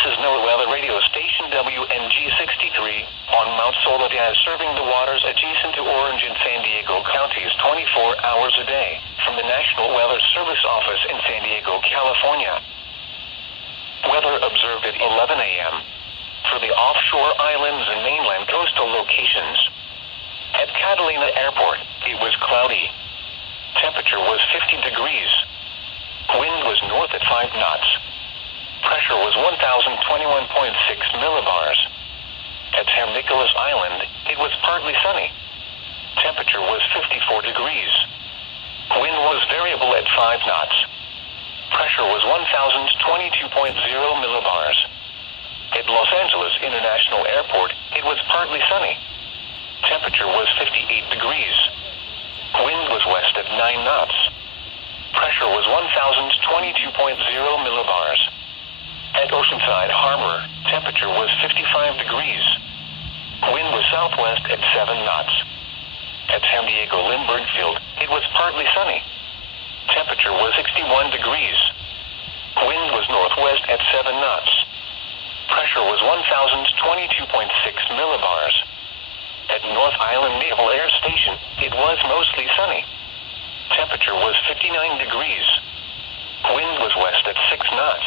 This is NOAA weather radio station WNG637 on Mount Soledad, serving the waters adjacent to Orange and San Diego counties 24 hours a day from the National Weather Service office in San Diego, California. Weather observed at 11 a.m. for the offshore islands and mainland coastal locations. At Catalina Airport, it was cloudy. Temperature was 50 degrees. Wind was north at 5 knots. Pressure was 1,021.6 millibars. At San Nicolas Island, it was partly sunny. Temperature was 54 degrees. Wind was variable at 5 knots. Pressure was 1,022.0 millibars. At Los Angeles International Airport, it was partly sunny. Temperature was 58 degrees. Wind was west at 9 knots. Pressure was 1,022.0 millibars. At Oceanside Harbor, temperature was 55 degrees. Wind was southwest at 7 knots. At San Diego Lindbergh Field, it was partly sunny. Temperature was 61 degrees. Wind was northwest at 7 knots. Pressure was 1,022.6 millibars. At North Island Naval Air Station, it was mostly sunny. Temperature was 59 degrees. Wind was west at 6 knots.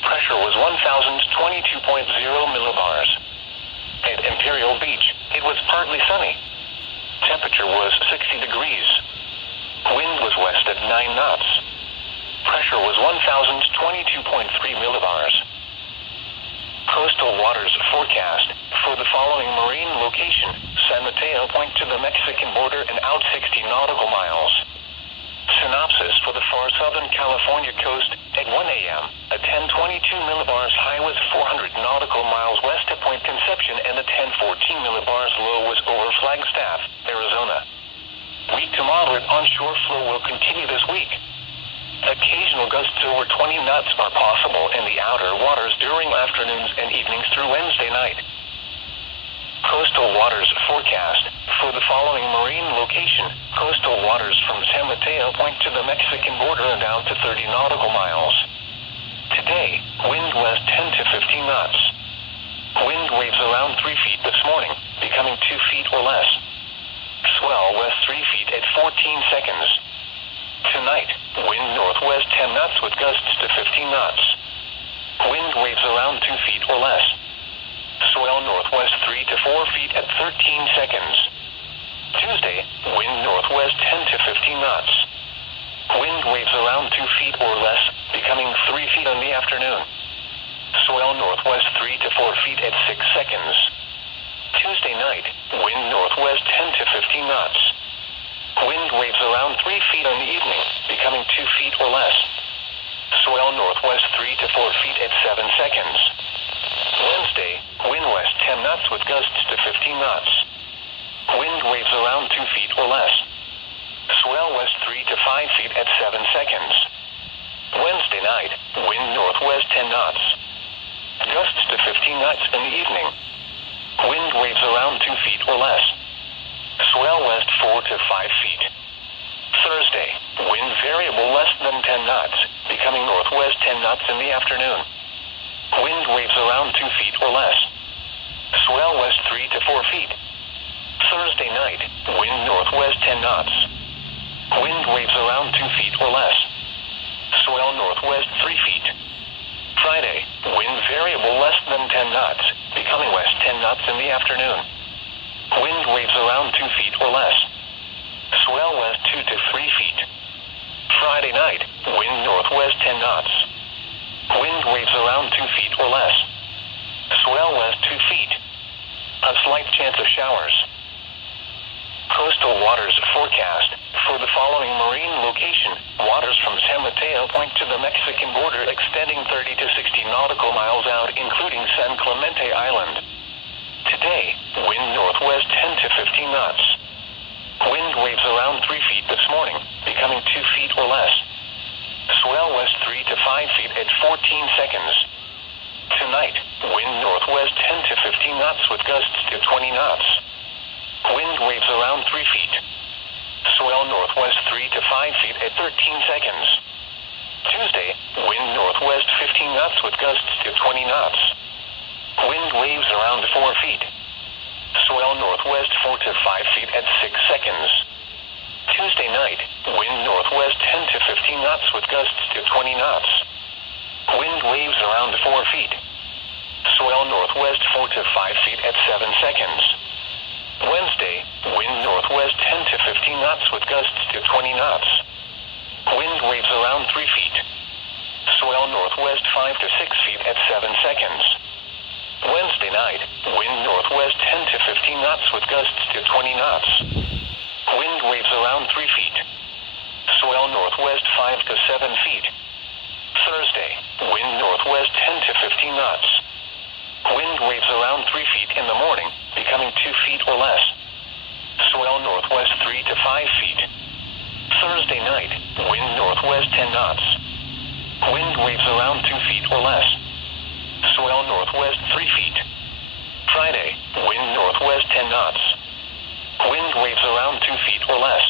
Pressure was 1,022.0 millibars. At Imperial Beach, it was partly sunny. Temperature was 60 degrees. Wind was west at 9 knots. Pressure was 1,022.3 millibars. Coastal waters forecast for the following marine location: San Mateo Point to the Mexican border and out 60 nautical miles. Synopsis for the far southern California coast at 1 a.m. A 1022 millibars high was 400 nautical miles west of Point Conception, and the 1014 millibars low was over Flagstaff, Arizona. Weak to moderate onshore flow will continue this week. Occasional gusts over 20 knots are possible in the outer waters during afternoons and evenings through Wednesday night. Coastal waters forecast for the following marine location: coastal waters from San Mateo Point to the Mexican border and down to 30 nautical miles. Today, wind west 10 to 15 knots. Wind waves around 3 feet this morning, becoming 2 feet or less. Swell west 3 feet at 14 seconds. Tonight, wind northwest 10 knots with gusts to 15 knots. Wind waves around 2 feet or less. Swell northwest 3 to 4 feet at 13 seconds. Tuesday, wind northwest 10 to 15 knots. Wind waves around 2 feet or less, becoming 3 feet in the afternoon. Swell northwest 3 to 4 feet at 6 seconds. Tuesday night, wind northwest 10 to 15 knots. Wind waves around 3 feet in the evening, becoming 2 feet or less. Swell northwest 3 to 4 feet at 7 seconds. Wednesday, wind west 10 knots with gusts to 15 knots. Wind waves around 2 feet or less. Swell west 3 to 5 feet at 7 seconds. Wednesday night, wind northwest 10 knots. Gusts to 15 knots in the evening. Wind waves around 2 feet or less. Swell west 4 to 5 feet. Thursday, wind variable less than 10 knots, becoming northwest 10 knots in the afternoon. Wind waves around 2 feet or less. Swell west 3 to 4 feet. Thursday night, wind northwest 10 knots. Wind waves around 2 feet or less. Swell northwest 3 feet. Friday, wind variable less than 10 knots, becoming west 10 knots in the afternoon. Wind waves around 2 feet or less. Swell west 2 to 3 feet. Friday night, wind northwest 10 knots. Wind waves around 2 feet or less. Swell west 2 feet. A slight chance of showers. Coastal waters forecast for the following marine location: waters from San Mateo Point to the Mexican border extending 30 to 60 nautical miles out, including San Clemente Island. Today, wind northwest 10 to 15 knots. Wind waves around 3 feet this morning, becoming 2 feet or less. Swell west 3 to 5 feet at 14 seconds. Tonight, wind northwest 10 to 15 knots with gusts to 20 knots. Wind waves around 3 feet. Swell northwest 3 to 5 feet at 13 seconds. Tuesday, wind northwest 15 knots with gusts to 20 knots. Wind waves around 4 feet. Swell northwest 4 to 5 feet at 6 seconds. Tuesday night, wind northwest 10 to 15 knots with gusts to 20 knots. Wind waves around 4 feet. Swell northwest 4 to 5 feet at 7 seconds. Wednesday, wind northwest 10 to 15 knots with gusts to 20 knots. Wind waves around 3 feet. Swell northwest 5 to 6 feet at 7 seconds. Wednesday night, wind northwest 10 to 15 knots with gusts to 20 knots. Wind waves around 3 feet. Swell northwest 5 to 7 feet. Thursday, wind northwest 10 to 15 knots. Wind waves around 3 feet in the morning, becoming 2 feet or less. Swell northwest 3 to 5 feet. Thursday night, wind northwest 10 knots. Wind waves around 2 feet or less. Swell northwest 3 feet. Friday, wind northwest 10 knots. Wind waves around 2 feet or less.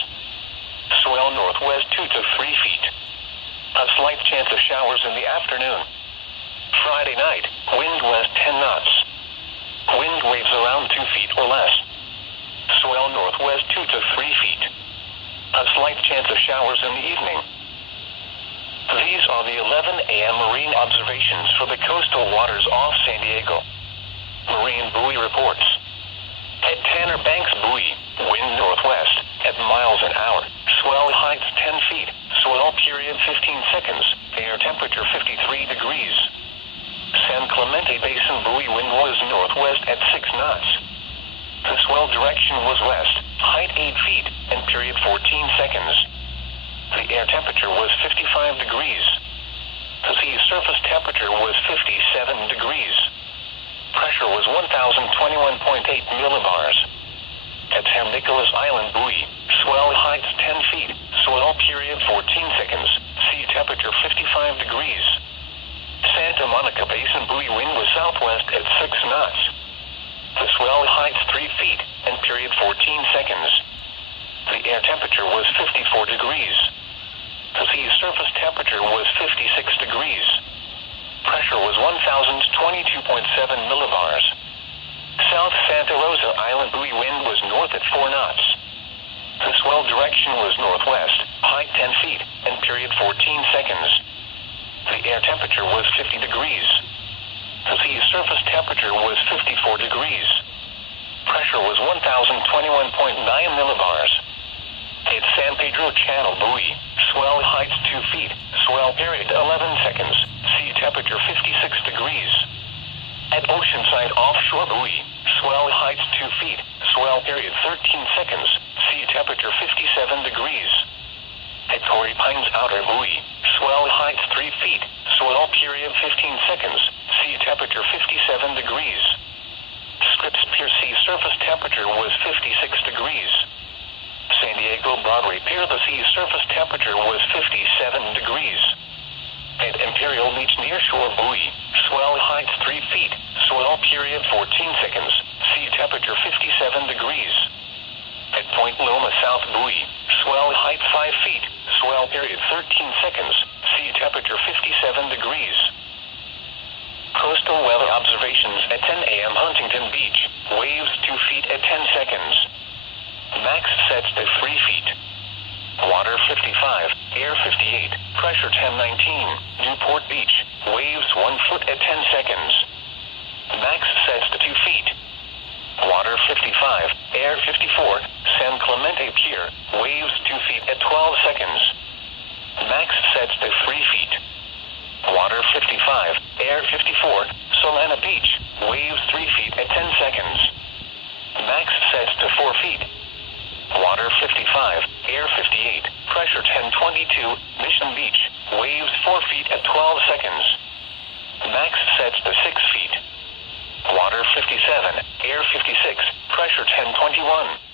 Swell northwest 2 to 3 feet. A slight chance of showers in the afternoon. Friday night, wind west 10 knots. Wind waves around 2 feet or less. Swell northwest 2 to 3 feet. A slight chance of showers in the evening. These are the 11 a.m. marine observations for the coastal waters off San Diego. Marine buoy reports. At Tanner Banks Buoy, wind northwest, at miles an hour, swell heights 10 feet, swell period 15 seconds, air temperature 53 degrees. San Clemente Basin buoy wind was northwest at 6 knots. The swell direction was west, height 8 feet, and period 14 seconds. The air temperature was 55 degrees. The sea surface temperature was 57 degrees. Pressure was 1,021.8 millibars. At San Nicolas Island buoy, swell heights 10 feet, swell period 14 seconds, sea temperature 55 degrees. Santa Monica Basin buoy wind was southwest at 6 knots. The swell heights 3 feet, and period 14 seconds. The air temperature was 54 degrees. The sea surface temperature was 56 degrees. Pressure was 1,022.7 millibars. South Santa Rosa Island buoy wind was north at 4 knots. The swell direction was northwest, height 10 feet, and period 14 seconds. The air temperature was 50 degrees. The sea surface temperature was 54 degrees. Pressure was 1,021.9 millibars. At San Pedro Channel buoy, swell heights 2 feet, swell period 11 seconds, sea temperature 56 degrees. At Oceanside Offshore buoy, swell heights 2 feet, swell period 13 seconds, sea temperature 57 degrees. At Torrey Pines Outer buoy, swell heights 3 feet, swell period 15 seconds, sea temperature 57 degrees. Scripps Pier sea surface temperature was 56 degrees. San Diego Broadway Pier the sea surface temperature was 57 degrees. At Imperial Beach Nearshore buoy, swell heights 3 feet, swell period 14 seconds, sea temperature 57 degrees. At Point Loma South buoy, swell height 5 feet, swell period 13 seconds, sea temperature 57 degrees. Coastal weather observations at 10 a.m. Huntington Beach, waves 2 feet at 10 seconds. Max sets to 3 feet. Water 55, air 58, pressure 1019, Newport Beach, waves 1 foot at 10 seconds. Max sets to 2 feet. Water 55, air 54, San Clemente Pier, waves 2 feet at 12 seconds. Max sets to 3 feet. Water 55, air 54, Solana Beach, waves 3 feet at 10 seconds. Max sets to 4 feet. Water 55, air 58, pressure 1022, Mission Beach, waves 4 feet at 12 seconds. Max sets to 6 feet. Water 57, air 56, pressure 1021.